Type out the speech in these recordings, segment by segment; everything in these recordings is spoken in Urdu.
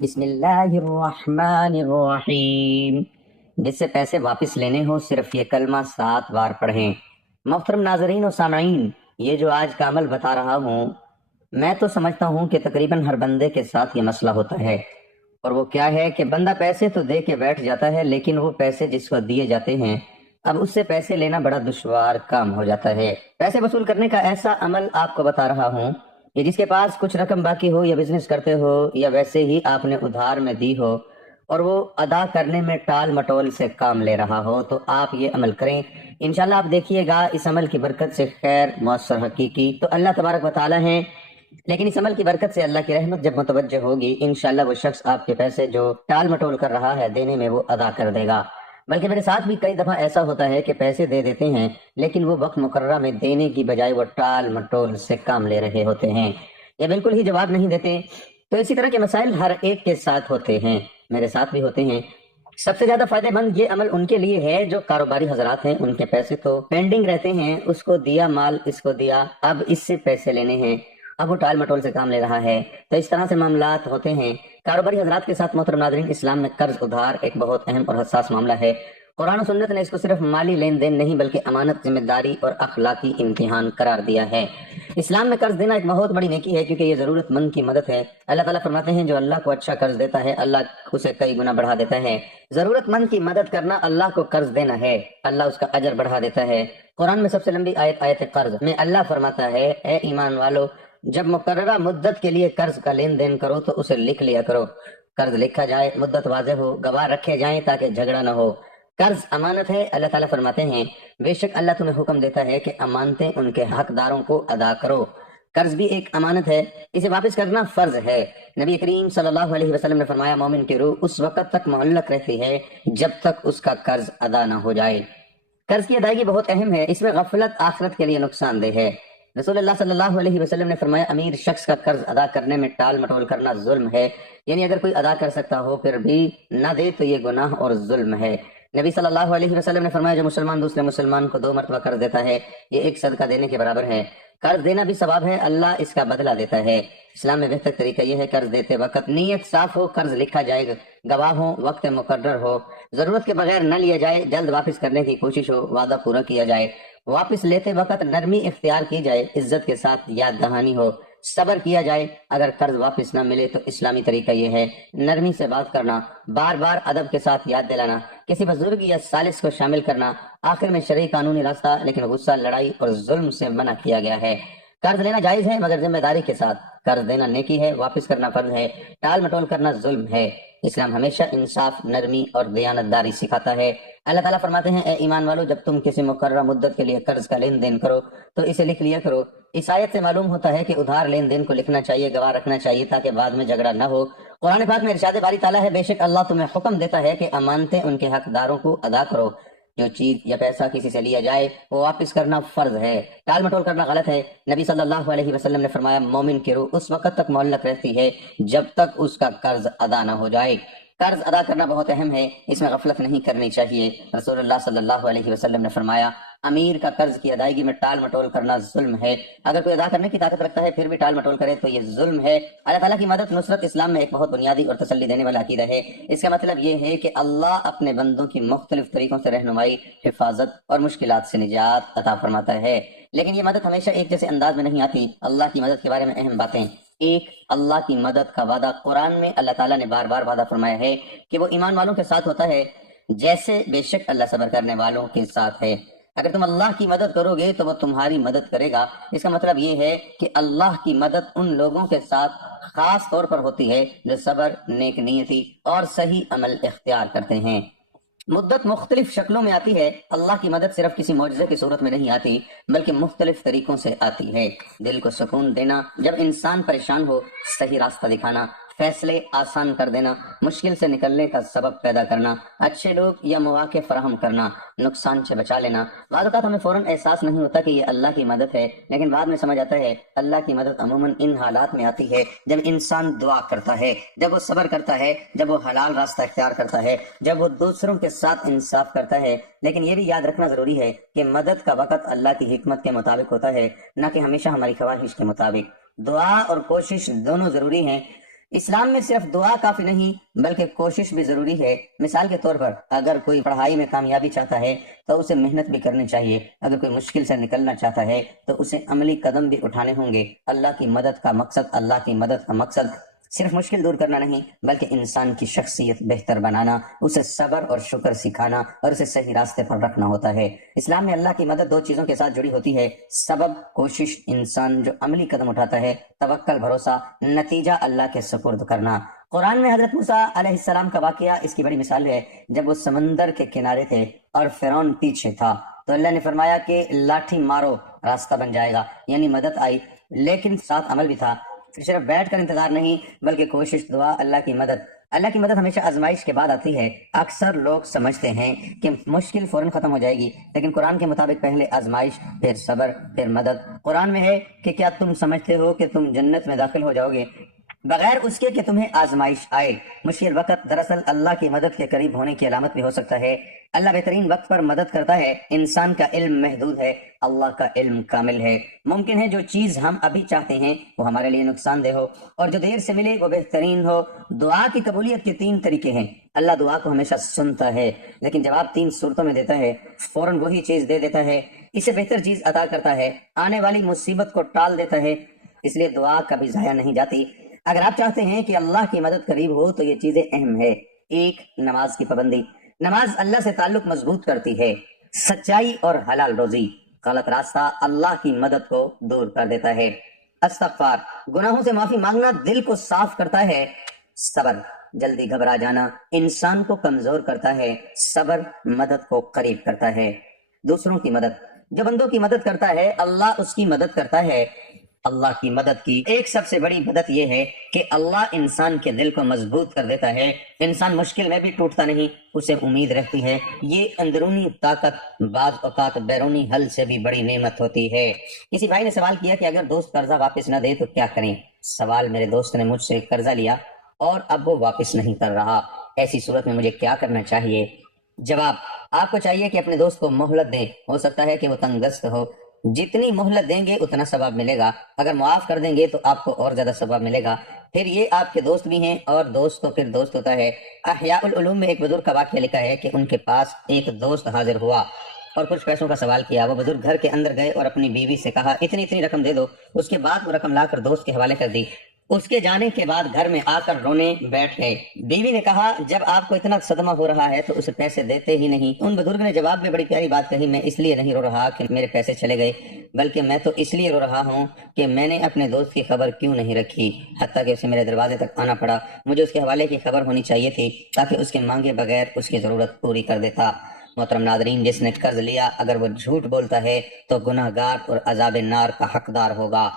بسم اللہ الرحمن الرحیم۔ جس سے پیسے واپس لینے ہو صرف یہ کلمہ 7 بار پڑھیں۔ محترم ناظرین و سامعین، یہ جو آج کا عمل بتا رہا ہوں، میں تو سمجھتا ہوں کہ تقریباً ہر بندے کے ساتھ یہ مسئلہ ہوتا ہے۔ اور وہ کیا ہے کہ بندہ پیسے تو دے کے بیٹھ جاتا ہے، لیکن وہ پیسے جس کو دیے جاتے ہیں اب اس سے پیسے لینا بڑا دشوار کام ہو جاتا ہے۔ پیسے وصول کرنے کا ایسا عمل آپ کو بتا رہا ہوں کہ جس کے پاس کچھ رقم باقی ہو، یا بزنس کرتے ہو، یا ویسے ہی آپ نے ادھار میں دی ہو اور وہ ادا کرنے میں ٹال مٹول سے کام لے رہا ہو، تو آپ یہ عمل کریں۔ انشاءاللہ آپ دیکھیے گا اس عمل کی برکت سے خیر مؤثر حقیقی تو اللہ تبارک و تعالی ہیں، لیکن اس عمل کی برکت سے اللہ کی رحمت جب متوجہ ہوگی، انشاءاللہ وہ شخص آپ کے پیسے جو ٹال مٹول کر رہا ہے دینے میں وہ ادا کر دے گا۔ بلکہ میرے ساتھ بھی کئی دفعہ ایسا ہوتا ہے کہ پیسے دے دیتے ہیں، لیکن وہ وقت مقررہ میں دینے کی بجائے وہ ٹال مٹول سے کام لے رہے ہوتے ہیں یا بالکل ہی جواب نہیں دیتے۔ تو اسی طرح کے مسائل ہر ایک کے ساتھ ہوتے ہیں، میرے ساتھ بھی ہوتے ہیں۔ سب سے زیادہ فائدہ مند یہ عمل ان کے لیے ہے جو کاروباری حضرات ہیں، ان کے پیسے تو پینڈنگ رہتے ہیں، اس کو دیا مال، اس کو دیا، اب اس سے پیسے لینے ہیں، اب وہ ٹال مٹول سے کام لے رہا ہے۔ تو اس طرح سے معاملات ہوتے ہیں کاروباری حضرات کے ساتھ۔ محترم ناظرین، اسلام میں قرض ادھار ایک بہت اہم اور حساس معاملہ ہے۔ قرآن و سنت نے اس کو صرف مالی لین دین نہیں بلکہ امانت، ذمہ داری اور اخلاقی امتحان قرار دیا ہے۔ اسلام میں قرض دینا ایک بہت بڑی نیکی ہے، کیونکہ یہ ضرورت مند کی مدد ہے۔ اللہ تعالیٰ فرماتے ہیں جو اللہ کو اچھا قرض دیتا ہے اللہ اسے کئی گنا بڑھا دیتا ہے۔ ضرورت مند کی مدد کرنا اللہ کو قرض دینا ہے، اللہ اس کا اجر بڑھا دیتا ہے۔ قرآن میں سب سے لمبی آیت آیت قرض میں اللہ فرماتا ہے اے ایمان والو، جب مقررہ مدت کے لیے قرض کا لین دین کرو تو اسے لکھ لیا کرو۔ قرض لکھا جائے، مدت واضح ہو، گواہ رکھے جائیں تاکہ جھگڑا نہ ہو۔ قرض امانت ہے۔ اللہ تعالیٰ فرماتے ہیں بے شک اللہ تمہیں حکم دیتا ہے کہ امانتیں ان کے حقداروں کو ادا کرو۔ قرض بھی ایک امانت ہے، اسے واپس کرنا فرض ہے۔ نبی کریم صلی اللہ علیہ وسلم نے فرمایا مومن کی روح اس وقت تک معلق رہتی ہے جب تک اس کا قرض ادا نہ ہو جائے۔ قرض کی ادائیگی بہت اہم ہے، اس میں غفلت آخرت کے لیے نقصان دہ ہے۔ رسول اللہ صلی اللہ علیہ وسلم نے فرمایا امیر شخص کا قرض ادا کرنے میں ٹال مٹول کرنا ظلم ہے، یعنی اگر کوئی ادا کر سکتا ہو پھر بھی نہ دے تو یہ گناہ اور ظلم ہے۔ نبی صلی اللہ علیہ وسلم نے فرمایا جو مسلمان دوسرے مسلمان کو 2 مرتبہ قرض دیتا ہے یہ ایک صدقہ دینے کے برابر ہے۔ قرض دینا بھی ثواب ہے، اللہ اس کا بدلہ دیتا ہے۔ اسلام میں بہتر طریقہ یہ ہے قرض دیتے وقت نیت صاف ہو، قرض لکھا جائے، گواہ ہو، وقت مقرر ہو، ضرورت کے بغیر نہ لیا جائے، جلد واپس کرنے کی کوشش ہو، وعدہ پورا کیا جائے، واپس لیتے وقت نرمی اختیار کی جائے، عزت کے ساتھ یاد دہانی ہو، صبر کیا جائے۔ اگر قرض واپس نہ ملے تو اسلامی طریقہ یہ ہے نرمی سے بات کرنا، بار بار ادب کے ساتھ یاد دلانا، کسی بزرگ یا ثالث کو شامل کرنا، آخر میں شرعی قانونی راستہ، لیکن غصہ، لڑائی اور ظلم سے منع کیا گیا ہے۔ قرض لینا جائز ہے مگر ذمہ داری کے ساتھ۔ قرض دینا نیکی ہے، واپس کرنا فرض ہے، ٹال مٹول کرنا ظلم ہے۔ اسلام ہمیشہ انصاف، نرمی اور دیانت داری سکھاتا ہے۔ اللہ تعالیٰ فرماتے ہیں اے ایمان والو جب تم کسی مقررہ مدت کے لیے قرض کا لین دین کرو تو اسے لکھ لیا کرو۔ اس آیت سے معلوم ہوتا ہے کہ ادھار لین دین کو لکھنا چاہیے، گواہ رکھنا چاہیے تاکہ بعد میں جھگڑا نہ ہو۔ قرآن پاک میں ارشاد باری تعالیٰ ہے بے شک اللہ تمہیں حکم دیتا ہے کہ امانتیں ان کے حقداروں کو ادا کرو۔ جو چیز یا پیسہ کسی سے لیا جائے وہ واپس کرنا فرض ہے، ٹال مٹول کرنا غلط ہے۔ نبی صلی اللہ علیہ وسلم نے فرمایا مومن کی روح اس وقت تک معلق رہتی ہے جب تک اس کا قرض ادا نہ ہو جائے۔ قرض ادا کرنا بہت اہم ہے، اس میں غفلت نہیں کرنی چاہیے۔ رسول اللہ صلی اللہ علیہ وسلم نے فرمایا امیر کا قرض کی ادائیگی میں ٹال مٹول کرنا ظلم ہے۔ اگر کوئی ادا کرنے کی طاقت رکھتا ہے پھر بھی ٹال مٹول کرے تو یہ ظلم ہے۔ اللہ تعالیٰ کی مدد نصرت اسلام میں ایک بہت بنیادی اور تسلی دینے والا عقیدہ ہے۔ اس کا مطلب یہ ہے کہ اللہ اپنے بندوں کی مختلف طریقوں سے رہنمائی، حفاظت اور مشکلات سے نجات عطا فرماتا ہے، لیکن یہ مدد ہمیشہ ایک جیسے انداز میں نہیں آتی۔ اللہ کی مدد کے بارے میں اہم باتیں: ایک، اللہ کی مدد کا وعدہ۔ قرآن میں اللہ تعالیٰ نے بار بار وعدہ فرمایا ہے کہ وہ ایمان والوں کے ساتھ ہوتا ہے جیسے بے شک اللہ صبر کرنے والوں کے ساتھ ہے۔ اگر تم اللہ کی مدد کرو گے تو وہ تمہاری مدد کرے گا۔ اس کا مطلب یہ ہے کہ اللہ کی مدد ان لوگوں کے ساتھ خاص طور پر ہوتی ہے جو صبر، نیک نیتی اور صحیح عمل اختیار کرتے ہیں۔ مدت مختلف شکلوں میں آتی ہے، اللہ کی مدد صرف کسی معجزے کی صورت میں نہیں آتی بلکہ مختلف طریقوں سے آتی ہے۔ دل کو سکون دینا، جب انسان پریشان ہو صحیح راستہ دکھانا، فیصلے آسان کر دینا، مشکل سے نکلنے کا سبب پیدا کرنا، اچھے لوگ یا مواقع فراہم کرنا، نقصان سے بچا لینا۔ بعض اوقات ہمیں فوراً احساس نہیں ہوتا کہ یہ اللہ کی مدد ہے، لیکن بعد میں سمجھ آتا ہے اللہ کی مدد عموماً ان حالات میں آتی ہے جب انسان دعا کرتا ہے، جب وہ صبر کرتا ہے، جب وہ حلال راستہ اختیار کرتا ہے، جب وہ دوسروں کے ساتھ انصاف کرتا ہے۔ لیکن یہ بھی یاد رکھنا ضروری ہے کہ مدد کا وقت اللہ کی حکمت کے مطابق ہوتا ہے، نہ کہ ہمیشہ ہماری خواہش کے مطابق۔ دعا اور کوشش دونوں ضروری ہیں، اسلام میں صرف دعا کافی نہیں بلکہ کوشش بھی ضروری ہے۔ مثال کے طور پر اگر کوئی پڑھائی میں کامیابی چاہتا ہے تو اسے محنت بھی کرنی چاہیے۔ اگر کوئی مشکل سے نکلنا چاہتا ہے تو اسے عملی قدم بھی اٹھانے ہوں گے۔ اللہ کی مدد کا مقصد صرف مشکل دور کرنا نہیں بلکہ انسان کی شخصیت بہتر بنانا، اسے صبر اور شکر سکھانا اور اسے صحیح راستے پر رکھنا ہوتا ہے۔ اسلام میں اللہ کی مدد دو چیزوں کے ساتھ جڑی ہوتی ہے: سبب کوشش، انسان جو عملی قدم اٹھاتا ہے، توکل بھروسہ، نتیجہ اللہ کے سپرد کرنا۔ قرآن میں حضرت موسیٰ علیہ السلام کا واقعہ اس کی بڑی مثال ہے۔ جب وہ سمندر کے کنارے تھے اور فرعون پیچھے تھا تو اللہ نے فرمایا کہ لاٹھی مارو، راستہ بن جائے گا، یعنی مدد آئی، لیکن ساتھ عمل بھی تھا۔ صرف بیٹھ کر انتظار نہیں بلکہ کوشش، دعا، اللہ کی مدد ہمیشہ آزمائش کے بعد آتی ہے۔ اکثر لوگ سمجھتے ہیں کہ مشکل فوراً ختم ہو جائے گی، لیکن قرآن کے مطابق پہلے آزمائش، پھر صبر، پھر مدد۔ قرآن میں ہے کہ کیا تم سمجھتے ہو کہ تم جنت میں داخل ہو جاؤ گے بغیر اس کے کہ تمہیں آزمائش آئے؟ مشکل وقت دراصل اللہ کی مدد کے قریب ہونے کی علامت بھی ہو سکتا ہے۔ اللہ بہترین وقت پر مدد کرتا ہے۔ انسان کا علم محدود ہے، اللہ کا علم کامل ہے۔ ممکن ہے جو چیز ہم ابھی چاہتے ہیں وہ ہمارے لیے نقصان دہ ہو، اور جو دیر سے ملے وہ بہترین ہو۔ دعا کی قبولیت کے 3 طریقے ہیں۔ اللہ دعا کو ہمیشہ سنتا ہے، لیکن جواب 3 صورتوں میں دیتا ہے۔ فوراً وہی چیز دے دیتا ہے، اسے بہتر چیز عطا کرتا ہے، آنے والی مصیبت کو ٹال دیتا ہے، اس لیے دعا کبھی ضائع نہیں جاتی۔ اگر آپ چاہتے ہیں کہ اللہ کی مدد قریب ہو تو یہ چیزیں اہم ہے۔ 1، نماز کی پابندی۔ نماز اللہ سے تعلق مضبوط کرتی ہے۔ سچائی اور حلال روزی۔ غلط راستہ اللہ کی مدد کو دور کر دیتا ہے۔ استغفار، گناہوں سے معافی مانگنا دل کو صاف کرتا ہے۔ صبر، جلدی گھبرا جانا انسان کو کمزور کرتا ہے۔ صبر مدد کو قریب کرتا ہے۔ دوسروں کی مدد، جو بندوں کی مدد کرتا ہے اللہ اس کی مدد کرتا ہے۔ اللہ کی مدد کی ایک سب سے بڑی مدد یہ ہے کہ اللہ انسان کے دل کو مضبوط کر دیتا ہے۔ انسان مشکل میں بھی ٹوٹتا نہیں، اسے امید رہتی ہے۔ یہ اندرونی طاقت بعض اوقات بیرونی حل سے بھی بڑی نعمت ہوتی ہے۔ کسی بھائی نے سوال کیا کہ اگر دوست قرضہ واپس نہ دے تو کیا کریں؟ سوال: میرے دوست نے مجھ سے قرضہ لیا اور اب وہ واپس نہیں کر رہا، ایسی صورت میں مجھے کیا کرنا چاہیے؟ جواب: آپ کو چاہیے کہ اپنے دوست کو مہلت دیں، ہو سکتا ہے کہ وہ تنگ دست ہو۔ جتنی مہلت دیں گے اتنا ثواب ملے گا، اگر معاف کر دیں گے تو آپ کو اور زیادہ ثواب ملے گا۔ پھر یہ آپ کے دوست بھی ہیں، اور دوست تو پھر دوست ہوتا ہے۔ احیاء العلوم میں ایک بزرگ کا واقعہ لکھا ہے کہ ان کے پاس ایک دوست حاضر ہوا اور کچھ پیسوں کا سوال کیا۔ وہ بزرگ گھر کے اندر گئے اور اپنی بیوی سے کہا اتنی اتنی رقم دے دو۔ اس کے بعد وہ رقم لا کر دوست کے حوالے کر دی۔ اس کے جانے کے بعد گھر میں آ کر رونے بیٹھ گئے۔ بیوی نے کہا جب آپ کو اتنا صدمہ ہو رہا ہے تو اسے پیسے دیتے ہی نہیں۔ ان بزرگ نے جواب میں بڑی پیاری بات کہی، میں اس لیے نہیں رو رہا کہ میرے پیسے چلے گئے، بلکہ میں تو اس لیے رو رہا ہوں کہ میں نے اپنے دوست کی خبر کیوں نہیں رکھی، حتیٰ کہ اسے میرے دروازے تک آنا پڑا۔ مجھے اس کے حوالے کی خبر ہونی چاہیے تھی تاکہ اس کے مانگے بغیر اس کی ضرورت پوری کر دیتا۔ محترم ناظرین، جس نے قرض لیا اگر وہ جھوٹ بولتا ہے تو گناہ گار اور عذاب نار کا حقدار ہوگا،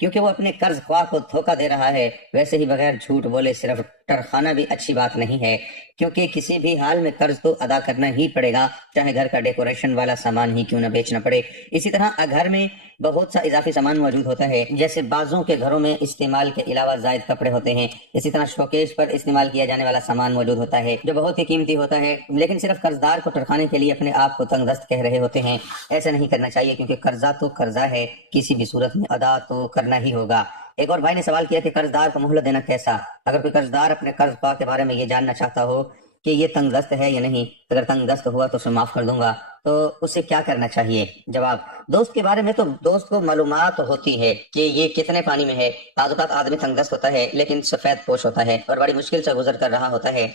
کیونکہ وہ اپنے قرض خواہ کو دھوکہ دے رہا ہے۔ ویسے ہی بغیر جھوٹ بولے صرف ٹرخانا بھی اچھی بات نہیں ہے، کیونکہ کسی بھی حال میں قرض تو ادا کرنا ہی پڑے گا، چاہے گھر کا ڈیکوریشن والا سامان ہی کیوں نہ بیچنا پڑے۔ اسی طرح گھر میں بہت سا اضافی سامان موجود ہوتا ہے، جیسے بعضوں کے گھروں میں استعمال کے علاوہ زائد کپڑے ہوتے ہیں۔ اسی طرح شوکیس پر استعمال کیا جانے والا سامان موجود ہوتا ہے جو بہت ہی قیمتی ہوتا ہے، لیکن صرف قرض دار کو ٹرکانے کے لیے اپنے آپ کو تنگ دست کہہ رہے ہوتے ہیں۔ ایسا نہیں کرنا چاہیے، کیونکہ قرضہ تو قرضہ ہے، کسی بھی صورت میں ادا تو کرنا ہی ہوگا۔ ایک اور بھائی نے سوال کیا کہ قرض دار کو مہلت دینا کیسا؟ اگر کوئی قرض دار اپنے قرض خواہ کے بارے میں یہ جاننا چاہتا ہو کہ یہ تنگ دست ہے یا نہیں، اگر تنگ دست ہوا تو اسے معاف کر دوں گا، تو اسے کیا کرنا چاہیے؟ جواب: دوست کے بارے میں تو دوست کو معلومات ہوتی ہے کہ یہ کتنے پانی میں ہے۔ بعض اوقات آدمی تنگ دست ہوتا ہے لیکن سفید پوش ہوتا ہے اور بڑی مشکل سے گزر کر رہا ہوتا ہے۔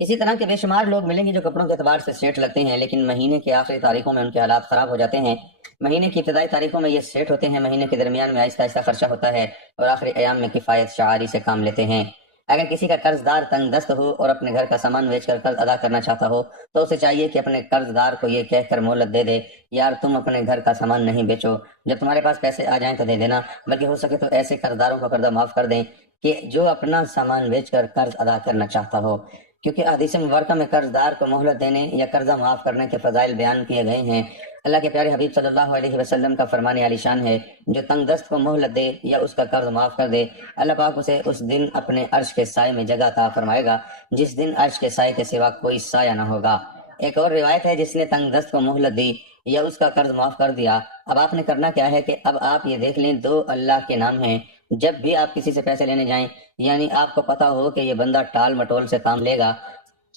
اسی طرح کے بے شمار لوگ ملیں گے جو کپڑوں کے اعتبار سے سیٹ لگتے ہیں، لیکن مہینے کے آخری تاریخوں میں ان کے حالات خراب ہو جاتے ہیں۔ مہینے کی ابتدائی تاریخوں میں یہ سیٹ ہوتے ہیں، مہینے کے درمیان میں آہستہ آہستہ خرچہ ہوتا ہے، اور آخری ایام میں کفایت شعاری سے کام لیتے ہیں۔ اگر کسی کا قرض دار تنگ دست ہو اور اپنے گھر کا سامان بیچ کر قرض ادا کرنا چاہتا ہو تو اسے چاہیے کہ اپنے قرض دار کو یہ کہہ کر مہلت دے دے، یار تم اپنے گھر کا سامان نہیں بیچو، جب تمہارے پاس پیسے آ جائیں تو دے دینا، بلکہ ہو سکے تو ایسے قرض داروں کو قرضہ معاف کر دیں کہ جو اپنا سامان بیچ کر قرض ادا کرنا چاہتا ہو، کیونکہ حدیث مبارکہ میں قرض دار کو مہلت دینے یا قرضہ معاف کرنے کے فضائل بیان کیے گئے ہیں۔ اللہ کے پیارے حبیب صلی اللہ علیہ وسلم کا فرمان عالی شان ہے، جو تنگ دست کو مہلت دے یا اس کا قرض معاف کر دے، اللہ پاک اسے اس دن اپنے عرش کے سائے میں جگہ عطا فرمائے گا جس دن عرش کے سائے کے سوا کوئی سایہ نہ ہوگا۔ ایک اور روایت ہے، جس نے تنگ دست کو مہلت دی یا اس کا قرض معاف کر دیا، اب آپ نے کرنا کیا ہے کہ اب آپ یہ دیکھ لیں، 2 اللہ کے نام ہیں جب بھی آپ کسی سے پیسے لینے جائیں، یعنی آپ کو پتا ہو کہ یہ بندہ ٹال مٹول سے کام لے گا،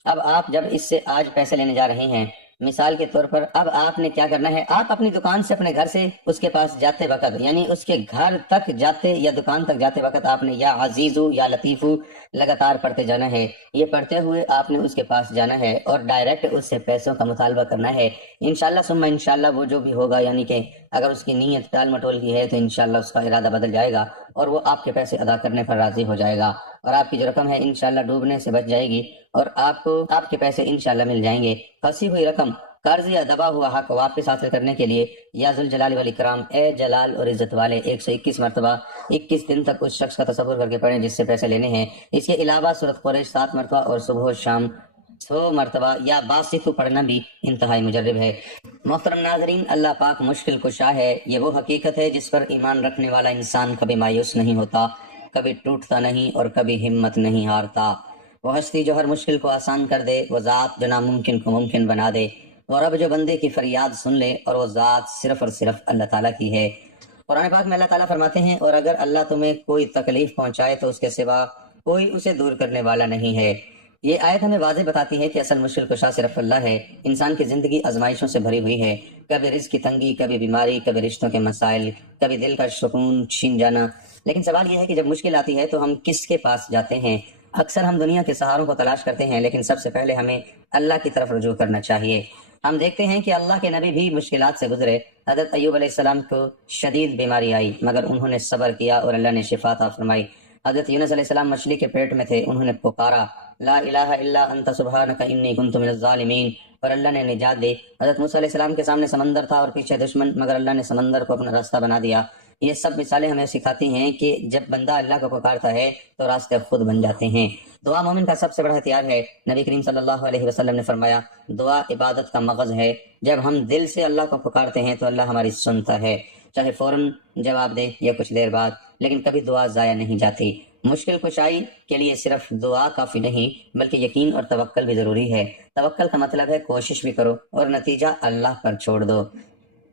اب آپ جب اس سے آج پیسے لینے جا رہے ہیں، مثال کے طور پر اب آپ نے کیا کرنا ہے، آپ اپنی دکان سے اپنے گھر سے اس کے پاس جاتے وقت، یعنی اس کے گھر تک جاتے یا دکان تک جاتے وقت آپ نے یا عزیزو یا لطیفو لگاتار پڑھتے جانا ہے۔ یہ پڑھتے ہوئے آپ نے اس کے پاس جانا ہے اور ڈائریکٹ اس سے پیسوں کا مطالبہ کرنا ہے۔ انشاءاللہ ثم انشاءاللہ وہ جو بھی ہوگا، یعنی کہ اگر اس کی نیت ٹال مٹول کی ہے تو انشاءاللہ اس کا ارادہ بدل جائے گا اور وہ آپ کے پیسے ادا کرنے پر راضی ہو جائے گا، اور آپ کی جو رقم ہے انشاءاللہ ڈوبنے سے بچ جائے گی اور آپ کو آپ کے پیسے انشاءاللہ مل جائیں گے۔ پھنسی ہوئی رقم، قرض یا دبا ہوا حق واپس حاصل کرنے کے لیے یا ذوالجلال والاکرام، اے جلال اور عزت والے، 121 مرتبہ 21 دن تک اس شخص کا تصور کر کے پڑھیں جس سے پیسے لینے ہیں۔ اس کے علاوہ سورۃ قریش 7 مرتبہ اور صبح و شام 100 مرتبہ یا باسطو پڑھنا بھی انتہائی مجرب ہے۔ محترم ناظرین، اللہ پاک مشکل کشا ہے۔ یہ وہ حقیقت ہے جس پر ایمان رکھنے والا انسان کبھی مایوس نہیں ہوتا، کبھی ٹوٹتا نہیں اور کبھی ہمت نہیں ہارتا۔ وہ ہستی جو ہر مشکل کو آسان کر دے، وہ ذات جو ناممکن کو ممکن بنا دے، وہ رب جو بندے کی فریاد سن لے، اور وہ ذات صرف اور صرف اللہ تعالیٰ کی ہے۔ قرآن پاک میں اللہ تعالیٰ فرماتے ہیں، اور اگر اللہ تمہیں کوئی تکلیف پہنچائے تو اس کے سوا کوئی اسے دور کرنے والا نہیں ہے۔ یہ آیت ہمیں واضح بتاتی ہے کہ اصل مشکل کشا صرف اللہ ہے۔ انسان کی زندگی آزمائشوں سے بھری ہوئی ہے، کبھی رزق کی تنگی، کبھی بیماری، کبھی رشتوں کے مسائل، کبھی دل کا سکون چھین جانا۔ لیکن سوال یہ ہے کہ جب مشکل آتی ہے تو ہم کس کے پاس جاتے ہیں؟ اکثر ہم دنیا کے سہاروں کو تلاش کرتے ہیں، لیکن سب سے پہلے ہمیں اللہ کی طرف رجوع کرنا چاہیے۔ ہم دیکھتے ہیں کہ اللہ کے نبی بھی مشکلات سے گزرے۔ حضرت ایوب علیہ السلام کو شدید بیماری آئی، مگر انہوں نے صبر کیا اور اللہ نے شفا عطا فرمائی۔ حضرت یونس علیہ السلام مچھلی کے پیٹ میں تھے، انہوں نے پکارا لا الہ الا انت سبحانک انی کنت من الظالمین، اور اللہ نے نجات دی۔ حضرت موسیٰ علیہ السلام کے سامنے سمندر تھا اور پیچھے دشمن، مگر اللہ نے سمندر کو اپنا راستہ بنا دیا۔ یہ سب مثالیں ہمیں سکھاتی ہیں کہ جب بندہ اللہ کو پکارتا ہے تو راستے خود بن جاتے ہیں۔ دعا مومن کا سب سے بڑا ہتھیار ہے۔ نبی کریم صلی اللہ علیہ وسلم نے فرمایا، دعا عبادت کا مغز ہے۔ جب ہم دل سے اللہ کو پکارتے ہیں تو اللہ ہماری سنتا ہے، چاہے فوراً جواب دے یا کچھ دیر بعد، لیکن کبھی دعا ضائع نہیں جاتی۔ مشکل کشائی کے لیے صرف دعا کافی نہیں، بلکہ یقین اور توکل بھی ضروری ہے۔ توکل کا مطلب ہے کوشش بھی کرو اور نتیجہ اللہ پر چھوڑ دو۔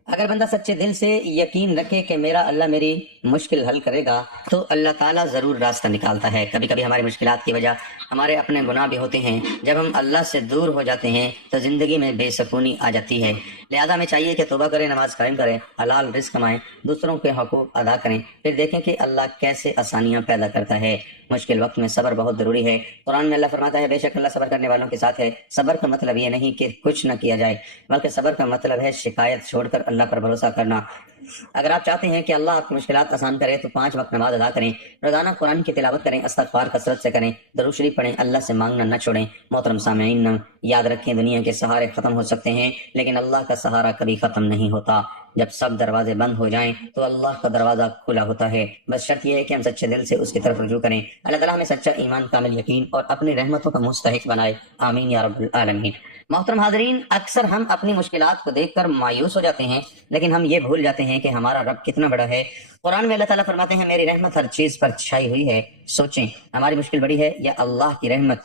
اگر بندہ سچے دل سے یقین رکھے کہ میرا اللہ میری مشکل حل کرے گا تو اللہ تعالیٰ ضرور راستہ نکالتا ہے۔ کبھی کبھی ہماری مشکلات کی وجہ ہمارے اپنے گناہ بھی ہوتے ہیں۔ جب ہم اللہ سے دور ہو جاتے ہیں تو زندگی میں بے سکونی آ جاتی ہے۔ لہذا ہمیں چاہیے کہ توبہ کریں، نماز قائم کریں، حلال رزق کمائیں، دوسروں کے حقوق ادا کریں، پھر دیکھیں کہ اللہ کیسے آسانیاں پیدا کرتا ہے۔ مشکل وقت میں صبر بہت ضروری ہے۔ قرآن میں اللہ فرماتا ہے، بے شک اللہ صبر کرنے والوں کے ساتھ ہے۔ صبر کا مطلب یہ نہیں کہ کچھ نہ کیا جائے، بلکہ صبر کا مطلب ہے شکایت چھوڑ کر اللہ پر بھروسہ کرنا۔ اگر آپ چاہتے ہیں کہ اللہ آپ کی مشکلات آسان کرے تو 5 وقت نماز ادا کریں، روزانہ قرآن کی تلاوت کریں، استغفار کثرت سے کریں، درود شریف پڑھیں، اللہ سے مانگنا نہ چھوڑیں۔ محترم سامعین، یاد رکھیں دنیا کے سہارے ختم ہو سکتے ہیں لیکن اللہ کا سہارا کبھی ختم نہیں ہوتا۔ جب سب دروازے بند ہو جائیں تو اللہ کا دروازہ کھلا ہوتا ہے، بس شرط یہ ہے کہ ہم سچے دل سے اس کی طرف رجوع کریں۔ اللہ تعالیٰ ہمیں سچا ایمان، کامل یقین اور اپنی رحمتوں کا مستحق بنائے، آمین یا رب العالمین۔ محترم حاضرین، اکثر ہم اپنی مشکلات کو دیکھ کر مایوس ہو جاتے ہیں، لیکن ہم یہ بھول جاتے ہیں کہ ہمارا رب کتنا بڑا ہے۔ قرآن میں اللہ تعالیٰ فرماتے ہیں، میری رحمت ہر چیز پر چھائی ہوئی ہے۔ سوچیں، ہماری مشکل بڑی ہے یا اللہ کی رحمت؟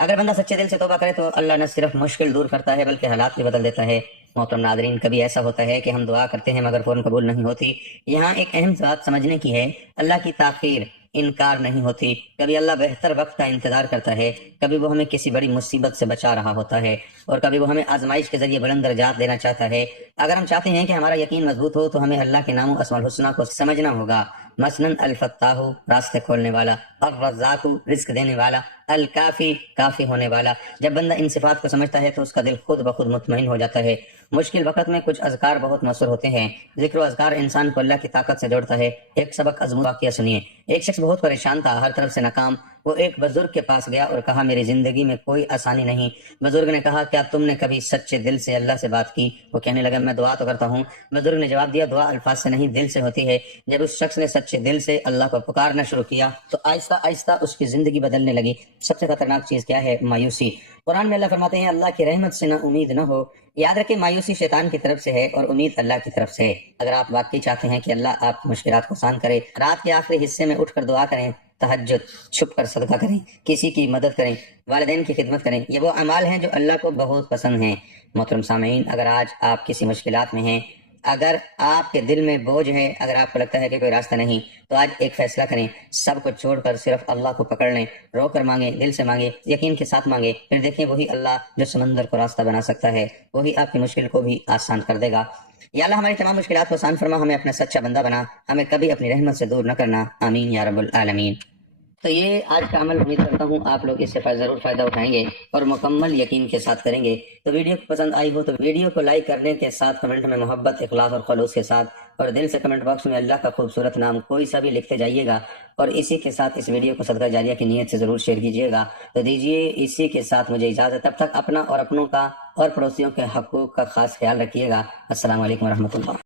اگر بندہ سچے دل سے توبہ کرے تو اللہ نہ صرف مشکل دور کرتا ہے بلکہ حالات بھی بدل دیتا ہے۔ محترم ناظرین، کبھی ایسا ہوتا ہے کہ ہم دعا کرتے ہیں مگر فوراً قبول نہیں ہوتی۔ یہاں ایک اہم بات سمجھنے کی ہے، اللہ کی تاخیر انکار نہیں ہوتی۔ کبھی اللہ بہتر وقت کا انتظار کرتا ہے، کبھی وہ ہمیں کسی بڑی مصیبت سے بچا رہا ہوتا ہے، اور کبھی وہ ہمیں آزمائش کے ذریعے بلند درجات دینا چاہتا ہے۔ اگر ہم چاہتے ہیں کہ ہمارا یقین مضبوط ہو تو ہمیں اللہ کے نام و اسماء الحسنی کو سمجھنا ہوگا۔ مثلاً الفتاح، راستے کھولنے والا، الرزاق، رزق دینے والا، الکافی، کافی ہونے والا۔ جب بندہ ان صفات کو سمجھتا ہے تو اس کا دل خود بخود مطمئن ہو جاتا ہے۔ مشکل وقت میں کچھ اذکار بہت مؤثر ہوتے ہیں۔ ذکر و اذکار انسان کو اللہ کی طاقت سے جوڑتا ہے۔ ایک سبق آزمود واقعہ سنیے۔ ایک شخص بہت پریشان تھا، ہر طرف سے ناکام۔ وہ ایک بزرگ کے پاس گیا اور کہا، میری زندگی میں کوئی آسانی نہیں۔ بزرگ نے کہا، کیا تم نے کبھی سچے دل سے اللہ سے بات کی؟ وہ کہنے لگا، میں دعا تو کرتا ہوں۔ بزرگ نے جواب دیا، دعا الفاظ سے نہیں دل سے ہوتی ہے۔ جب اس شخص نے سچے دل سے اللہ کو پکارنا شروع کیا تو آہستہ آہستہ اس کی زندگی بدلنے لگی۔ سب سے خطرناک چیز کیا ہے؟ مایوسی۔ قرآن میں اللہ فرماتے ہیں، اللہ کی رحمت سے نہ امید نہ ہو۔ یاد رکھیں، مایوسی شیطان کی طرف سے ہے اور امید اللہ کی طرف سے ہے۔ اگر آپ واقعی چاہتے ہیں کہ اللہ آپ کی مشکلات کو آسان کرے، رات کے آخری حصے میں اٹھ کر دعا کریں، تہجد، چھپ کر صدقہ کریں، کسی کی مدد کریں، والدین کی خدمت کریں، یہ وہ اعمال ہیں جو اللہ کو بہت پسند ہیں۔ محترم سامعین، اگر آج آپ کسی مشکلات میں ہیں، اگر آپ کے دل میں بوجھ ہے، اگر آپ کو لگتا ہے کہ کوئی راستہ نہیں، تو آج ایک فیصلہ کریں، سب کو چھوڑ کر صرف اللہ کو پکڑ لیں، رو کر مانگیں، دل سے مانگیں، یقین کے ساتھ مانگیں، پھر دیکھیں وہی اللہ جو سمندر کو راستہ بنا سکتا ہے، وہی آپ کی مشکل کو بھی آسان کر دے گا۔ یا اللہ ہماری تمام مشکلات کو آسان فرما، ہمیں اپنا سچا بندہ بنا، ہمیں کبھی اپنی رحمت سے دور نہ کرنا، آمین یا رب العالمین۔ تو یہ آج کا عمل، امید کرتا ہوں آپ لوگ اس سے ضرور فائدہ اٹھائیں گے اور مکمل یقین کے ساتھ کریں گے۔ تو ویڈیو کو پسند آئی ہو تو ویڈیو کو لائک کرنے کے ساتھ کمنٹ میں محبت، اخلاص اور خلوص کے ساتھ اور دل سے کمنٹ باکس میں اللہ کا خوبصورت نام کوئی سا بھی لکھتے جائیے گا، اور اسی کے ساتھ اس ویڈیو کو صدقہ جاریہ کی نیت سے ضرور شیئر کیجیے گا۔ تو دیجیے اسی کے ساتھ مجھے اجازت، تب تک اپنا اور اپنوں کا اور پڑوسیوں کے حقوق کا خاص خیال رکھیے گا۔ السلام علیکم ورحمۃ اللہ۔